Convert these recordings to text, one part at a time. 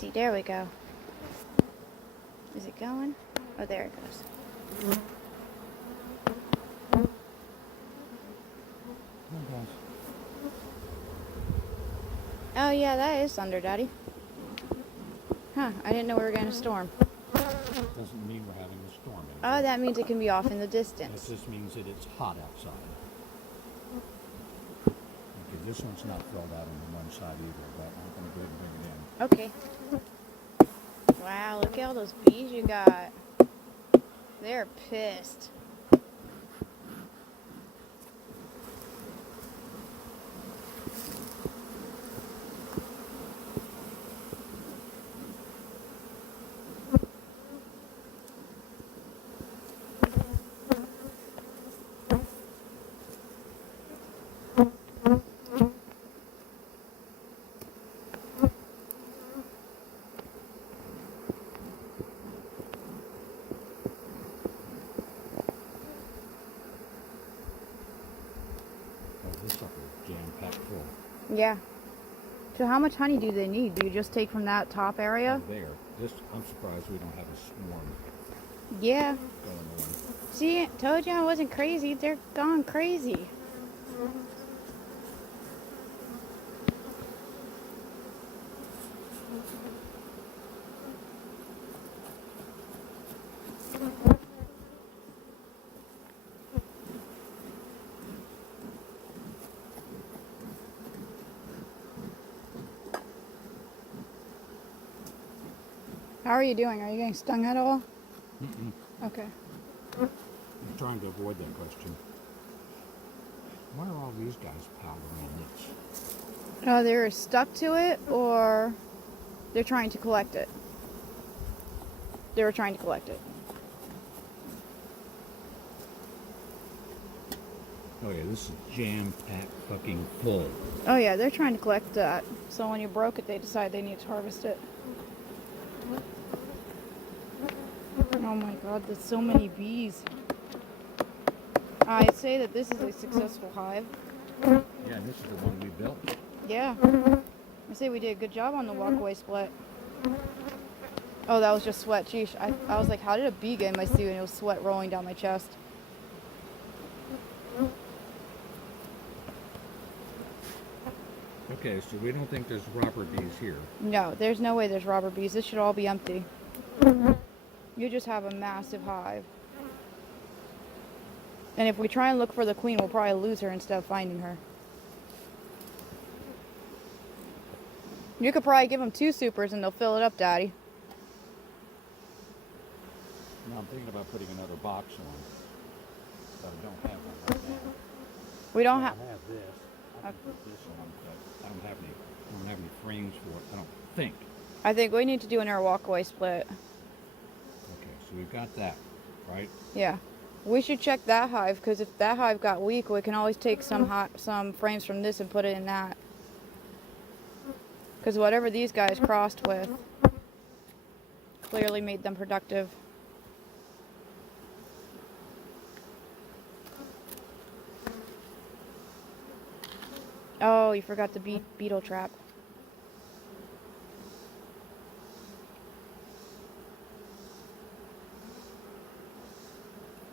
see. There we go. Is it going? Oh, there it goes. Oh, yeah, that is thunder, Daddy. Huh, I didn't know we were getting a storm. Doesn't mean we're having a storm anymore. Oh, that means it can be off in the distance. That just means that it's hot outside. Okay, this one's not filled out on the one side either, but I'm going to go ahead and bring it in. Okay. Wow, look at all those bees you got. They're pissed. This sucker is jam-packed full. Yeah. So how much honey do they need? Do you just take from that top area? There. This, I'm surprised we don't have a swarm Yeah. going on. See, told you I wasn't crazy. They're gone crazy. How are you doing? Are you getting stung at all? Mm-mm. Okay. I'm trying to avoid that question. Why are all these guys piled around this? They're stuck to it, or they're trying to collect it. They were trying to collect it. Oh yeah, this is jam-packed fucking full. Oh yeah, they're trying to collect that. So when you broke it, they decided they need to harvest it. Oh my god, there's so many bees. I'd say that this is a successful hive. Yeah, and this is the one we built. Yeah. I say we did a good job on the walkway split. Oh, that was just sweat. Geesh. I was like, how did a bee get in my suit? And it was sweat rolling down my chest. Okay, so we don't think there's robber bees here. No, there's no way there's robber bees. This should all be empty. You just have a massive hive. And if we try and look for the queen, we'll probably lose her instead of finding her. You could probably give them 2 supers and they'll fill it up, Daddy. No, I'm thinking about putting another box on. But I don't have one right now. We don't I have... have this. I can put this on, but I don't have any frames for it. I don't think. I think we need to do another walkway split. Okay, so we've got that, right? Yeah. We should check that hive, because if that hive got weak, we can always take some frames from this and put it in that. Because whatever these guys crossed with clearly made them productive. Oh, you forgot the beetle trap.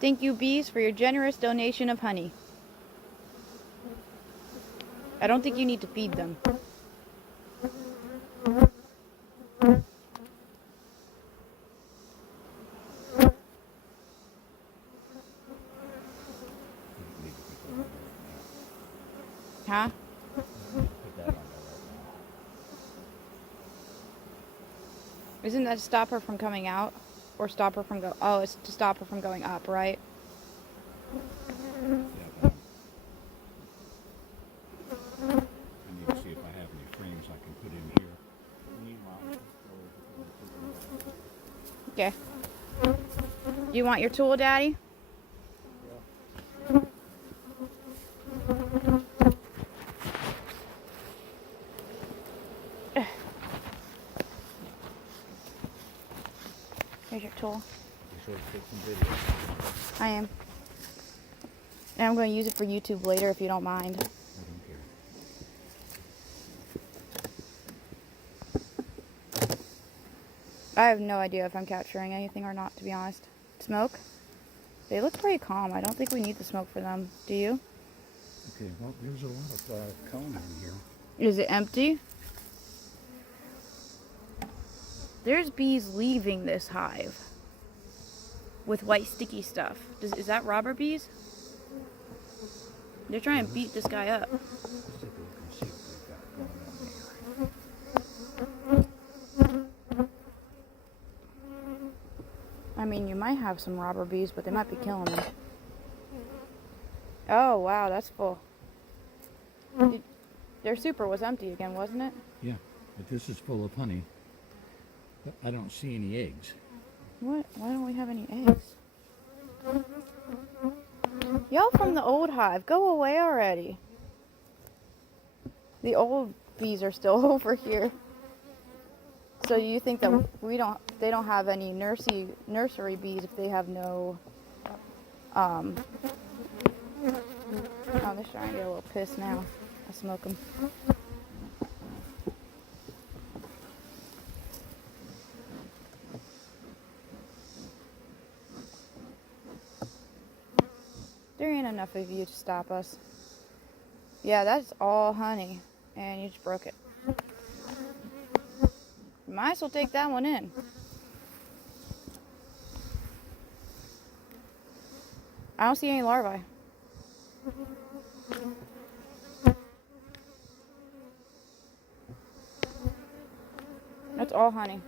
Thank you, bees, for your generous donation of honey. I don't think you need to feed them. Huh? Put that on there right now. Isn't that to stop her from coming out? Or stop her from go? Oh, it's to stop her from going up, right? Yeah, but I need to see if I have any frames I can put in here. Meanwhile, Okay. You want your tool, Daddy? Here's your tool. You should take some videos. I am. And I'm going to use it for YouTube later if you don't mind. I don't care. I have no idea if I'm capturing anything or not, to be honest. Smoke? They look pretty calm. I don't think we need the smoke for them. Do you? Okay, well, there's a lot of cone in here. Is it empty? There's bees leaving this hive with white sticky stuff. Is that robber bees? They're trying to beat this guy up. Let's take a look and see what we've got going on here. I mean, you might have some robber bees, but they might be killing them. Oh, wow, that's full. Their super was empty again, wasn't it? Yeah, but this is full of honey. But I don't see any eggs. What? Why don't we have any eggs? Y'all from the old hive, go away already. The old bees are still over here. So you think that they don't have any nursery bees if they have no, oh, they're starting to get a little pissed now. I'll smoke them. There ain't enough of you to stop us. Yeah, that's all honey, and you just broke it. You might as well take that one in. I don't see any larvae. That's all honey.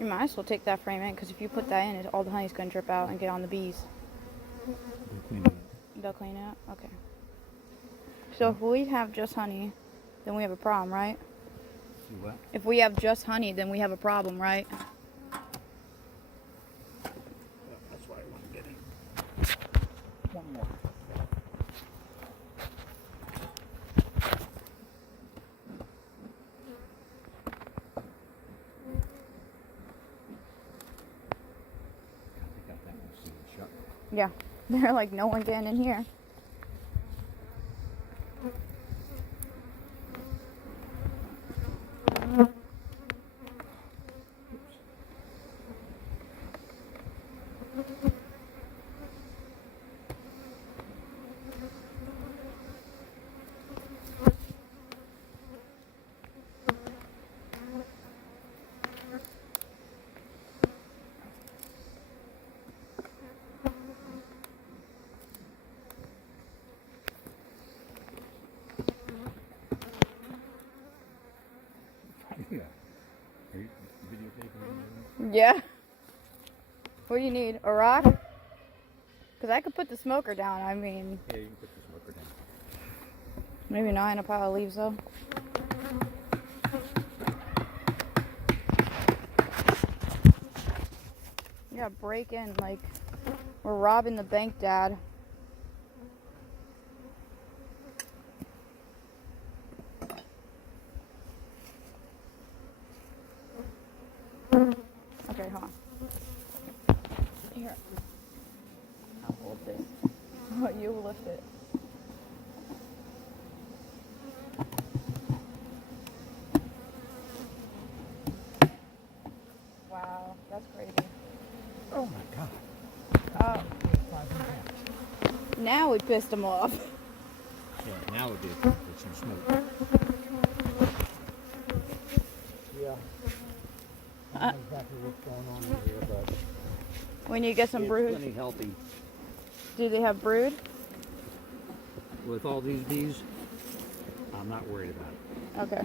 You might as well take that frame in, because if you put that in, all the honey's going to drip out and get on the bees. We'll clean it up. They'll clean it up? Okay. So if we have just honey, then we have a problem, right? See what? If we have just honey, then we have a problem, right? That's what I want to get in. One more. I got that one sealed shut. Yeah. They're like, no one getting in here. Yeah. Are you videotaping anything? Yeah. What do you need? A rock? Because I could put the smoker down. I mean, Yeah, you can put the smoker down. maybe not in a pile of leaves, though. You gotta break in like we're robbing the bank, Dad. Okay, hold on. Here. I'll hold this. Oh, you lift it. Wow, that's crazy. Oh my God. Oh, 5.5. now we pissed him off. Yeah, now it did. Get some smoke. Yeah. I don't know exactly what's going on over here, but We need to get some it's brood. plenty healthy. Do they have brood? With all these bees, I'm not worried about it. Okay.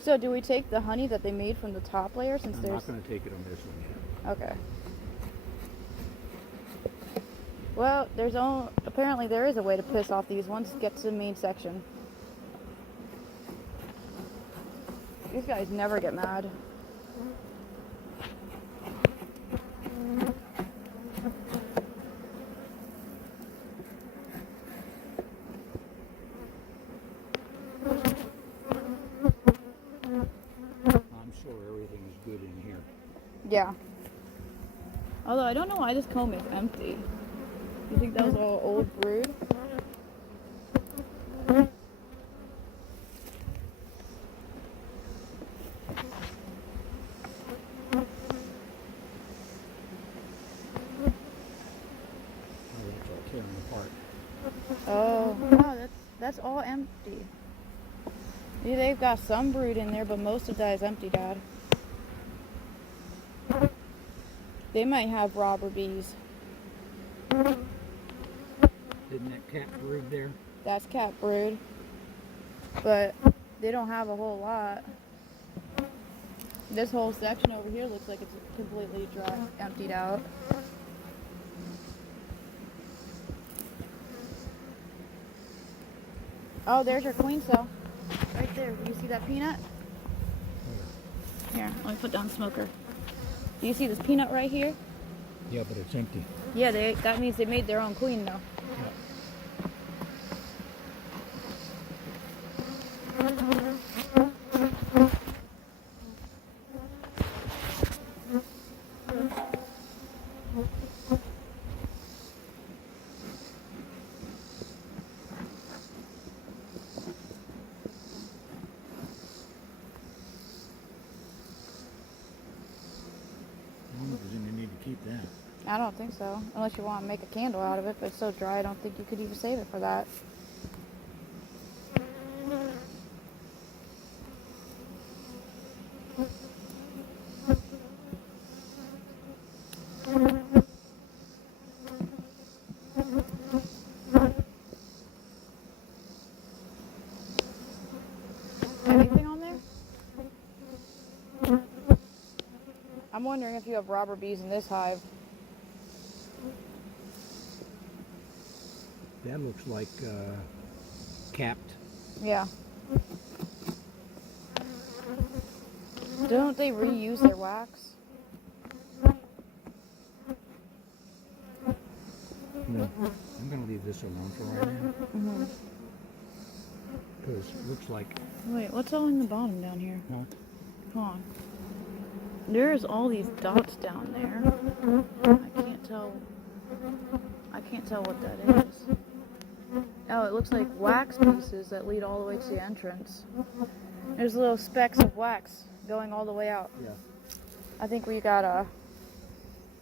So do we take the honey that they made from the top layer since I'm there's... not going to take it on this one yet. Okay. Well, apparently there is a way to piss off these ones. Get to the main section. These guys never get mad. Yeah. Although I don't know why this comb is empty. You think that was all old brood? Oh, that's all tearing apart. Oh, wow, that's all empty. Yeah, they've got some brood in there, but most of that is empty, Dad. They might have robber bees. Isn't that cat brood there? That's cat brood. But they don't have a whole lot. This whole section over here looks like it's completely dry, emptied out. Oh, there's your queen cell. Right there. Do you see that peanut? Here, let me put down the smoker. Do you see this peanut right here? Yeah, but it's empty. Yeah, that means they made their own queen though. Yeah. There's any need to keep that. I don't think so. Unless you want to make a candle out of it, but it's so dry I don't think you could even save it for that. Anything on there? I'm wondering if you have robber bees in this hive. That looks like capped. Yeah. Don't they reuse their wax? No, I'm going to leave this alone for right now. Mm-hmm. Because it looks like... Wait, what's all in the bottom down here? Huh? Come on. There's all these dots down there. I can't tell. I can't tell what that is. Oh, it looks like wax pieces that lead all the way to the entrance. There's little specks of wax going all the way out. Yeah. I think we got a...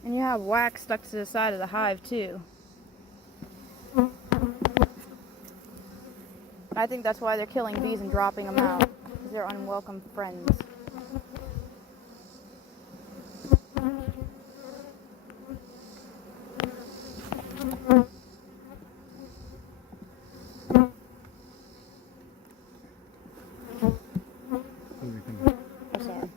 And you have wax stuck to the side of the hive too. I think that's why they're killing bees and dropping them out. 'Cause they're unwelcome friends. I'm sorry.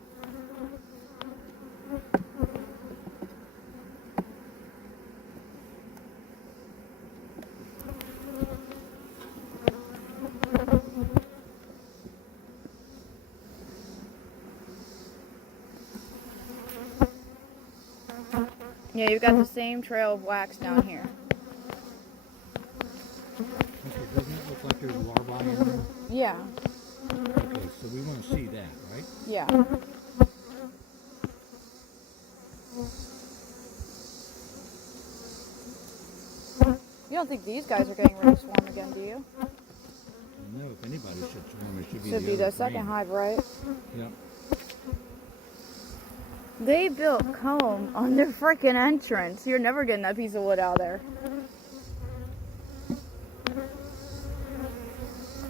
Yeah, you've got the same trail of wax down here. Okay, doesn't it look like there's larvae in there? Yeah, Okay, so we want to see that, right? yeah. You don't think these guys are getting ready to swarm again, do you? No, if anybody should swarm, it should be Should be other the second queen. hive, right? Yep. They built comb on their freaking entrance. You're never getting that piece of wood out of there.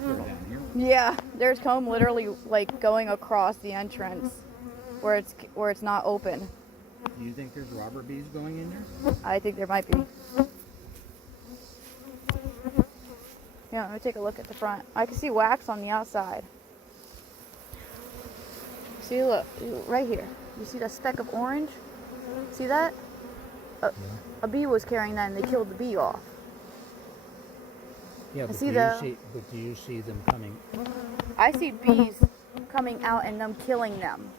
They're down here. Yeah, there's comb literally like going across the entrance where it's not open. Do you think there's robber bees going in there? I think there might be. Yeah, let me take a look at the front. I can see wax on the outside. See, look, right here. You see that speck of orange? See that? A bee was carrying that and they killed the bee off. Yeah, but see do you see them coming? I see bees coming out and them killing them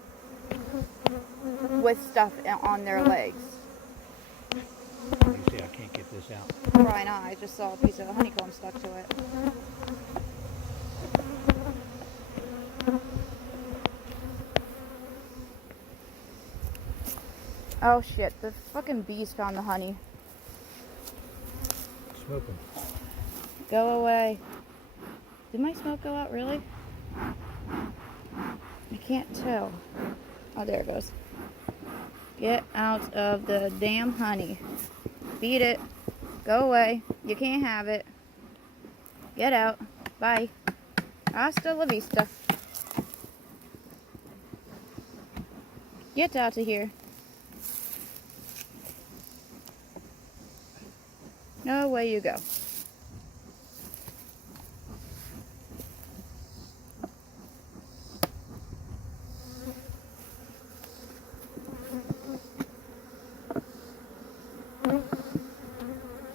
with stuff on their legs. You see, I can't get this out. Probably not. I just saw a piece of honeycomb stuck to it. Oh shit, the fucking bees found the honey. Smoking. Go away. Did my smoke go out, really? I can't tell. Oh, there it goes. Get out of the damn honey. Beat it. Go away. You can't have it. Get out. Bye. Hasta la vista. Get out of here. No, away you go.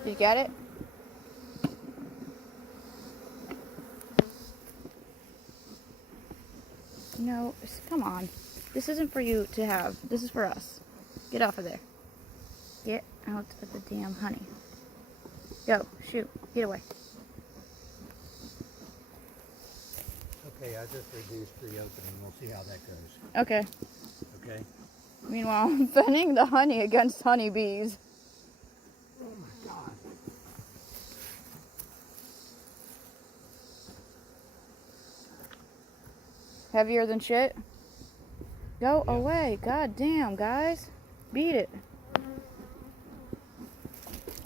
Did you get it? No, come on. This isn't for you to have. This is for us. Get off of there. Get out of the damn honey. Go. Shoot. Get away. Okay, I just reduced the opening. We'll see how that goes. Okay. Okay? Meanwhile, I'm thinning the honey against honeybees. Oh my God. Heavier than shit? Go Yeah. away. God damn, guys. Beat it.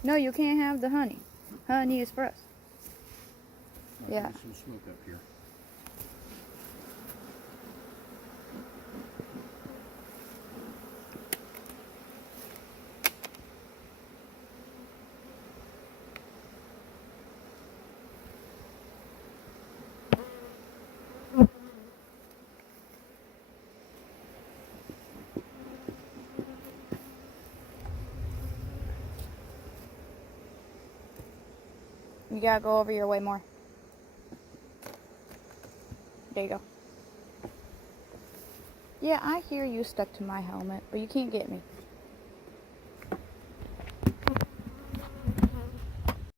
No, you can't have the honey. Honey is for us. Yeah. There's some smoke up here. You gotta go over your way more. There you go. Yeah, I hear you stuck to my helmet, but you can't get me.